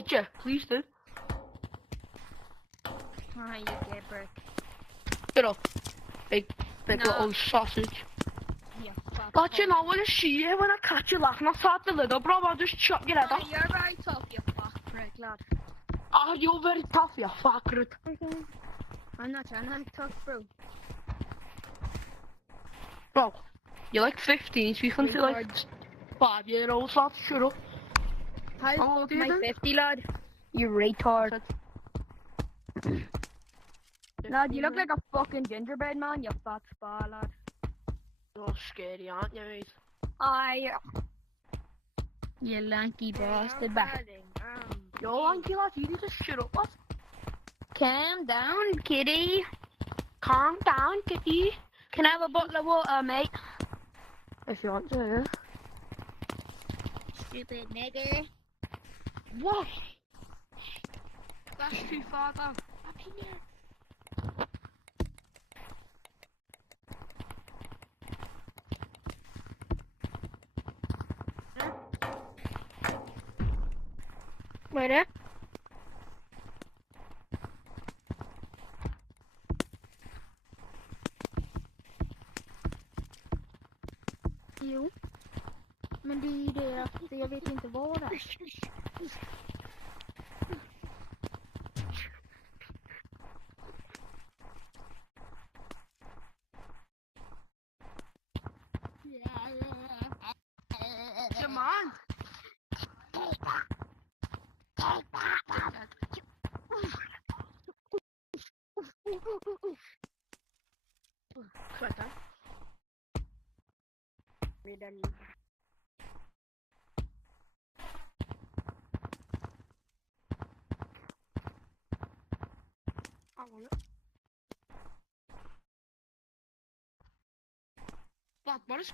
teacher. Please do. Alright, you get brick. Get up. Big No. little sausage. You fuck. But you know, when I see you, when I catch you laughing outside the lid, bro, I'll just chop your head off. You're very tough, you fuck prick, lad. Oh, you're very tough, you fucker. I'm not trying to talk, bro. Bro, you're like 15, speaking to like 5-year-olds, lad. Shut up. How old are you my then? 50, lad? You retard. Lad, you look like a fucking gingerbread man, you fat spa, lad. You're scary, aren't you, mate? You lanky bastard back. You're lanky, lad. You need to shut up, lad. Calm down, kitty. Calm down, kitty. Can I have a bottle of water, mate? If you want to, yeah. Stupid nigger. What? That's too far down. Up in here. Wait. You? Men det är ju det att jag vet inte vad det är. Come on. Right there. I want it. What is...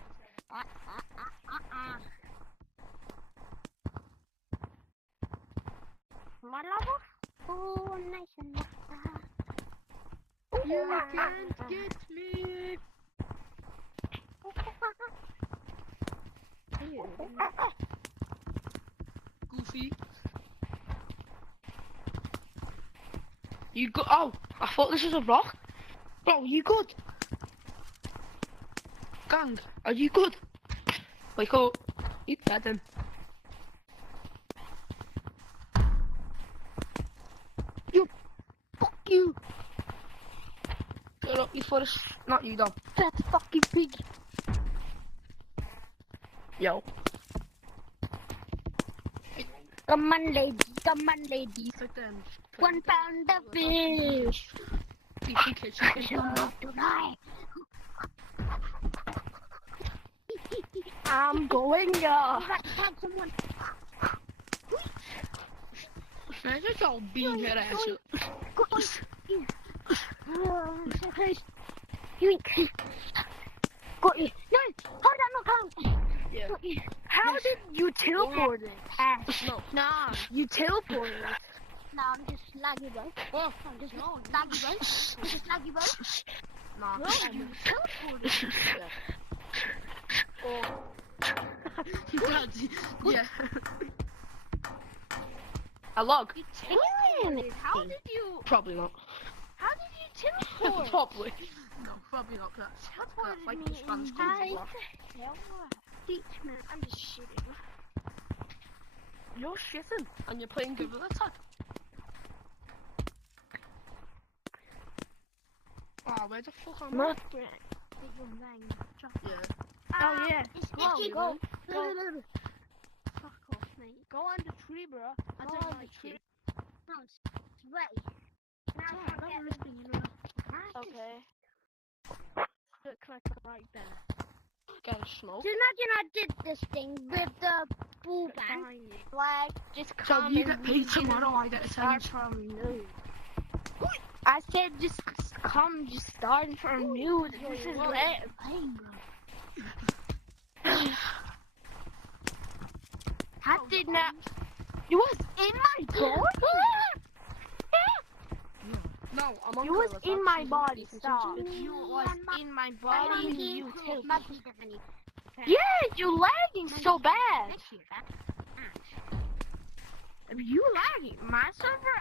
My lover? Oh, nice and nice. You can't get me. Goofy. You go. Oh, I thought this was a rock. Bro, you good? Gang, are you good? Wake up. You dead him. You. Fuck you. Get up, you first. Not you, though. Fat fucking pig. Yo. Come on, ladies. Sit down. 1 pound of fish. PC kitchen. Tonight. I'm going to someone. Man, just all beat your ass up. Got you. No, hold on, no count. Yeah. How did you teleport it? No. Nah, you teleported it. Nah, I'm just laggy, bro. Oh, I'm just laggy, bro. I'm just laggy, bro. nah. Bro, you teleported it. Yeah. Oh. Yeah. A log? You teleported. How did you? Probably not. How did you teleport? Probably. No, probably not. That's like the Spanish country block. Teach me. I'm just shitting. You're shitting and you're playing good with attack. Oh, where the fuck am I? Yeah. Oh yeah. Go. Fuck off, mate. Go on the tree, bro. I don't like you. No, it's right. Okay. Look like right there. Get a smoke. Just imagine I did this thing with the ball bang. Like, just So come you and get paid tomorrow, I get a start cent. from new. I said just come, just starting from new. This is late. I did not. You was in my body. No, I'm on You was Gorilla in Tag, my so body. you can Stop. change it. You was in my body. You too. Yeah, you're lagging so bad. You lagging. My server